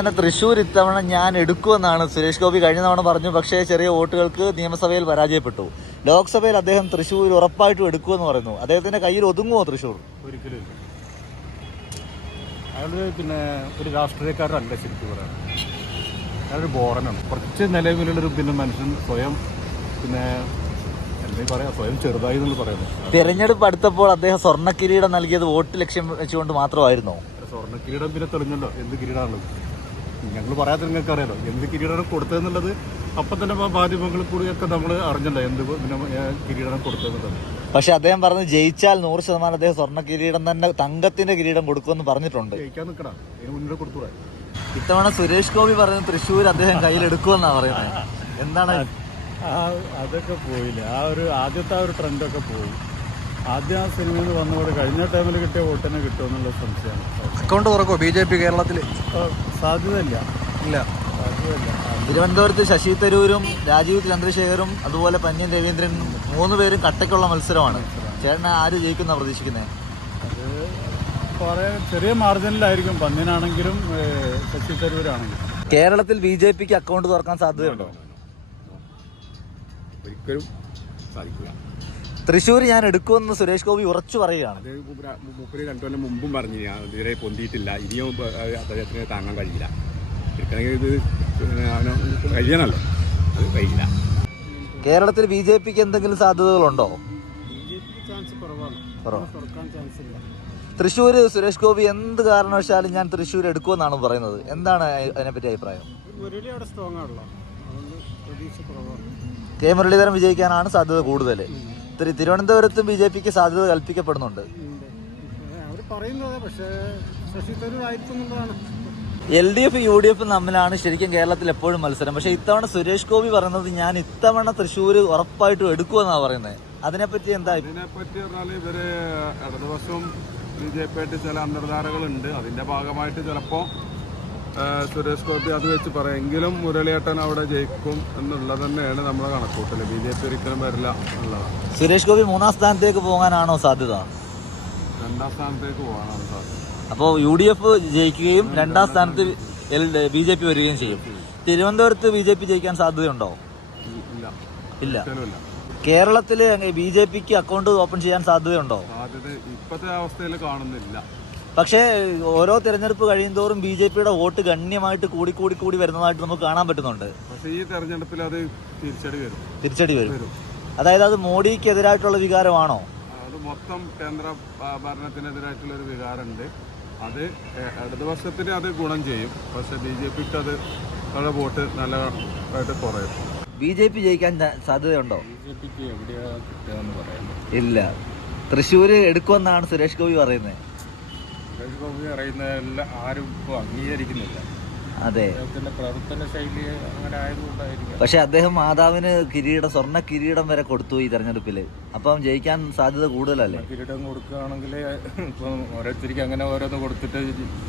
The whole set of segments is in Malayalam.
തന്നെ തൃശ്ശൂർ ഇത്തവണ ഞാൻ എടുക്കുമെന്നാണ് സുരേഷ് ഗോപി കഴിഞ്ഞ തവണ പറഞ്ഞു പക്ഷേ ചെറിയ വോട്ടുകൾക്ക് നിയമസഭയിൽ പരാജയപ്പെട്ടു. ലോക്സഭയിൽ അദ്ദേഹം തൃശ്ശൂർ ഉറപ്പായിട്ടും എടുക്കുമെന്ന് പറയുന്നു. അദ്ദേഹത്തിന്റെ കയ്യിൽ ഒതുങ്ങുമോ തൃശ്ശൂർ? ഒരിക്കലും അയാൾ പിന്നെ ഒരു രാഷ്ട്രീയക്കാരനല്ല ശരിക്കും അയാളൊരു ബോറനാണ്. കുറച്ച് നിലവിലുള്ളൊരു പിന്നെ മനുഷ്യൻ സ്വയം പിന്നെ എന്താ പറയാ സ്വയം ചെറുതായി എന്ന് പറയുന്നു തിരഞ്ഞെടുപ്പ് അടുത്തപ്പോൾ അദ്ദേഹം സ്വർണ കിരീടം നൽകിയത് വോട്ട് ലക്ഷ്യം വെച്ചുകൊണ്ട് മാത്രമായിരുന്നോ? സ്വർണ കിരീടം പിന്നെ തെളിഞ്ഞല്ലോ എന്ത് കിരീടമാണുള്ളത് ഞങ്ങൾ പറയാത്ത നിങ്ങൾക്ക് അറിയാലോ എന്ത് കിരീടമാണ് കൊടുത്തതെന്നുള്ളത് അപ്പം തന്നെ ആ മാധ്യമങ്ങളിൽ കൂടിയൊക്കെ നമ്മൾ അറിഞ്ഞല്ലോ എന്ത് കിരീടമാണ് കൊടുത്തതെന്നുള്ളത്. പക്ഷെ അദ്ദേഹം പറഞ്ഞു ജയിച്ചാൽ നൂറ് ശതമാനം അദ്ദേഹം സ്വർണ കിരീടം തന്നെ തങ്കത്തിന്റെ കിരീടം കൊടുക്കുമെന്ന് പറഞ്ഞിട്ടുണ്ട്. ജയിക്കാൻ നിൽക്കണം ഇതിന് മുന്നിൽ കൊടുത്തൂടെ. ഇത്തവണ സുരേഷ് ഗോപി പറഞ്ഞു തൃശ്ശൂർ അദ്ദേഹം കയ്യിലെടുക്കുമെന്നാണ് പറയുന്നത്. എന്താണ്? അതൊക്കെ പോയില്ല. ആ ഒരു ആദ്യത്തെ ആ ഒരു ട്രെൻഡൊക്കെ പോയി. ആദ്യം ആ സിനിമയിൽ നിന്ന് വന്നതോടെ കഴിഞ്ഞ ടൈമിൽ കിട്ടിയ വോട്ടിനെ കിട്ടുമെന്നുള്ള സംശയമാണ്. അക്കൗണ്ട് തുറക്കോ ബി ജെ പി കേരളത്തിൽ സാധ്യതയില്ല. ഇല്ല. സാധ്യതയില്ല. തിരുവനന്തപുരത്ത് ശശി തരൂരും രാജീവ് ചന്ദ്രശേഖരും അതുപോലെ പന്യൻ രവീന്ദ്രൻ മൂന്ന് പേരും കട്ടയ്ക്കുള്ള മത്സരമാണ്. ചേട്ടൻ ആര് ജയിക്കുന്ന പ്രതീക്ഷിക്കുന്നത് അത് കുറേ ചെറിയ മാർജിനിലായിരിക്കും. പന്നിനാണെങ്കിലും ശശി തരൂരാണെങ്കിലും. കേരളത്തിൽ ബി ജെ പിക്ക് അക്കൗണ്ട് തുറക്കാൻ സാധ്യതയുണ്ടോ? ഒരിക്കലും സാധിക്കില്ല. തൃശ്ശൂർ ഞാൻ എടുക്കുമെന്ന് സുരേഷ് ഗോപി ഉറച്ചു പറയുകയാണ്. അത് രണ്ടു കൊല്ലം മുമ്പും പറഞ്ഞു ഞാൻ ഇതുവരെ പൊന്തിയിട്ടില്ല. ഇനിയും അദ്ദേഹത്തിന് താങ്ങാൻ കഴിയില്ല. എടുക്കണമെങ്കിൽ ഇത് കഴിയണമല്ലോ അത് കഴിയില്ല. കേരളത്തിൽ ബി ജെ പിക്ക് എന്തെങ്കിലും സാധ്യതകളുണ്ടോ? തൃശ്ശൂർ സുരേഷ് ഗോപി എന്ത് കാരണവശാലും ഞാൻ തൃശ്ശൂർ എടുക്കുമെന്നാണ് പറയുന്നത്. എന്താണ് അതിനെപ്പറ്റി അഭിപ്രായം? കെ മുരളീധരൻ വിജയിക്കാനാണ് സാധ്യത കൂടുതൽ തിരുവനന്തപുരത്തും ബി ജെ പിക്ക് സാധ്യത കൽപ്പിക്കപ്പെടുന്നുണ്ട്. L D F U D F തമ്മിലാണ് ശരിക്കും കേരളത്തിൽ എപ്പോഴും മത്സരം. പക്ഷേ ഇത്തവണ സുരേഷ് ഗോപി പറയുന്നത് ഞാൻ ഇത്തവണ തൃശ്ശൂർ ഉറപ്പായിട്ടും എടുക്കുമെന്നാണ് പറയുന്നത് അതിനെപ്പറ്റി എന്താ ഇതിനെപ്പറ്റി പറഞ്ഞാൽ ഇവർ ഇടതുവശവും ബി ജെ പി ആയിട്ട് ചില അന്തർധാരകളുണ്ട്. അതിന്റെ ഭാഗമായിട്ട് ചിലപ്പോൾ സുരേഷ് ഗോപി അത് വെച്ച് പറയാം. എങ്കിലും മുരളിയേട്ടൻ അവിടെ ജയിക്കും എന്നുള്ളത് തന്നെയാണ് നമ്മുടെ കണക്കൂട്ടൽ ബി ജെ പി ഒരിക്കലും വരില്ല എന്നുള്ളതാണ്. സുരേഷ് ഗോപി മൂന്നാം സ്ഥാനത്തേക്ക് പോകാനാണോ സാധ്യത? രണ്ടാം സ്ഥാനത്തേക്ക് പോകാനാണ് സാധ്യത. അപ്പോൾ യു ഡി എഫ് ജയിക്കുകയും രണ്ടാം സ്ഥാനത്ത് എൽ ബി ജെ പി വരികയും ചെയ്യും. തിരുവനന്തപുരത്ത് ബി ജെ പി ജയിക്കാൻ സാധ്യതയുണ്ടോ? ഇല്ല. ഇല്ല. കേരളത്തിൽ ബി ജെ പിക്ക് അക്കൗണ്ട് ഓപ്പൺ ചെയ്യാൻ സാധ്യതയുണ്ടോ? സാധ്യത ഇപ്പോഴത്തെ അവസ്ഥയിൽ കാണുന്നില്ല. പക്ഷേ ഓരോ തിരഞ്ഞെടുപ്പ് കഴിയുന്തോറും ബി ജെ പിയുടെ വോട്ട് ഗണ്യമായിട്ട് കൂടി കൂടി കൂടി വരുന്നതായിട്ട് നമുക്ക് കാണാൻ പറ്റുന്നുണ്ട്. പക്ഷേ ഈ തെരഞ്ഞെടുപ്പിൽ അത് തിരിച്ചടി വരും. തിരിച്ചടി വരും. അതായത് അത് മോഡിക്കെതിരായിട്ടുള്ള വികാരമാണോ? അത് മൊത്തം കേന്ദ്ര ഭരണത്തിനെതിരായിട്ടുള്ള ഒരു വികാരമുണ്ട്. അത് അടുത്ത ഇടതുപക്ഷത്തിന് അത് ഗുണം ചെയ്യും. പക്ഷെ ബി ജെ പിക്ക് അത് അവരുടെ വോട്ട് നല്ലതായിട്ട് കുറയും. ബി ജെ പി ജയിക്കാൻ സാധ്യതയുണ്ടോ? ബി ജെ പിക്ക് എവിടെയാ ഇല്ല. തൃശ്ശൂര് എടുക്കുമെന്നാണ് സുരേഷ് ഗോപി പറയുന്നത്. സുരേഷ് ഗോപി അറിയുന്നതെല്ലാം ആരും ഇപ്പോൾ അംഗീകരിക്കുന്നില്ല. അതെ. പ്രവർത്തന ശൈലി അങ്ങനെ ആയതുകൊണ്ടായിരിക്കും. പക്ഷെ അദ്ദേഹം മാതാവിന് കിരീടം സ്വർണ കിരീടം വരെ കൊടുത്തു ഈ തെരഞ്ഞെടുപ്പിൽ. അപ്പം ജയിക്കാൻ സാധ്യത കൂടുതലല്ലേ? കിരീടം കൊടുക്കുകയാണെങ്കിൽ ഇപ്പം ഓരോരുത്തർക്ക് അങ്ങനെ ഓരോന്ന് കൊടുത്തിട്ട്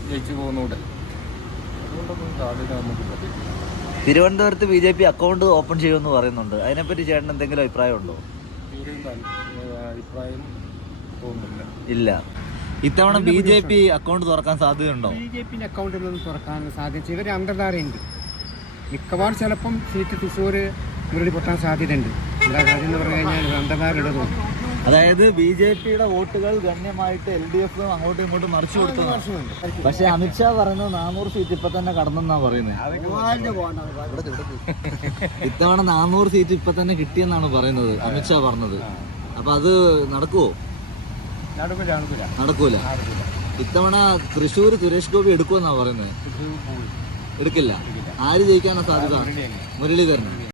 ജയിച്ചു പോകുന്നുണ്ട്. അതുകൊണ്ടൊന്നും സാധ്യത നമുക്ക് പറ്റില്ല. തിരുവനന്തപുരത്ത് B J P account open ചെയ്യുമെന്ന് പറയുന്നുണ്ട്. അതിനെപ്പറ്റി ചേട്ടൻ എന്തെങ്കിലും അഭിപ്രായമുണ്ടോ? അഭിപ്രായം തോന്നുന്നില്ല. ഇല്ല. ഇത്തവണ ബി ജെ പി അക്കൗണ്ട് തുറക്കാൻ സാധ്യതയുണ്ടോ? ബി ജെ പി അക്കൗണ്ട് തുറക്കാൻ സാധിച്ചു ഇവർ അന്തർധാരയുണ്ട്. മിക്കവാറും ചിലപ്പം സീറ്റ് തൃശ്ശൂർ മുരളി പൊട്ടാൻ സാധ്യതയുണ്ട്. എന്താ കാര്യം എന്ന് പറഞ്ഞു കഴിഞ്ഞാൽ അതായത് ബി ജെ പിയുടെ വോട്ടുകൾ ഗണ്യമായിട്ട് എൽ ഡി എഫ് അങ്ങോട്ടും ഇങ്ങോട്ടും മറിച്ചു കൊടുത്തു പക്ഷെ അമിത്ഷാ പറയുന്നത് നാനൂറ് സീറ്റ് ഇപ്പൊ തന്നെ കടന്നെന്നാ പറയുന്നത്. ഇത്തവണ നാനൂറ് സീറ്റ് ഇപ്പൊ തന്നെ കിട്ടിയെന്നാണ് പറയുന്നത് അമിത്ഷാ പറഞ്ഞത്. അപ്പൊ അത് നടക്കുവോ? നടക്കൂല ഇത്തവണ തൃശ്ശൂർ സുരേഷ് ഗോപി എടുക്കുമെന്നാ പറയുന്നത്? എടുക്കില്ല. ആര് ജയിക്കാനാ സാധ്യത? മുരളീധരൻ.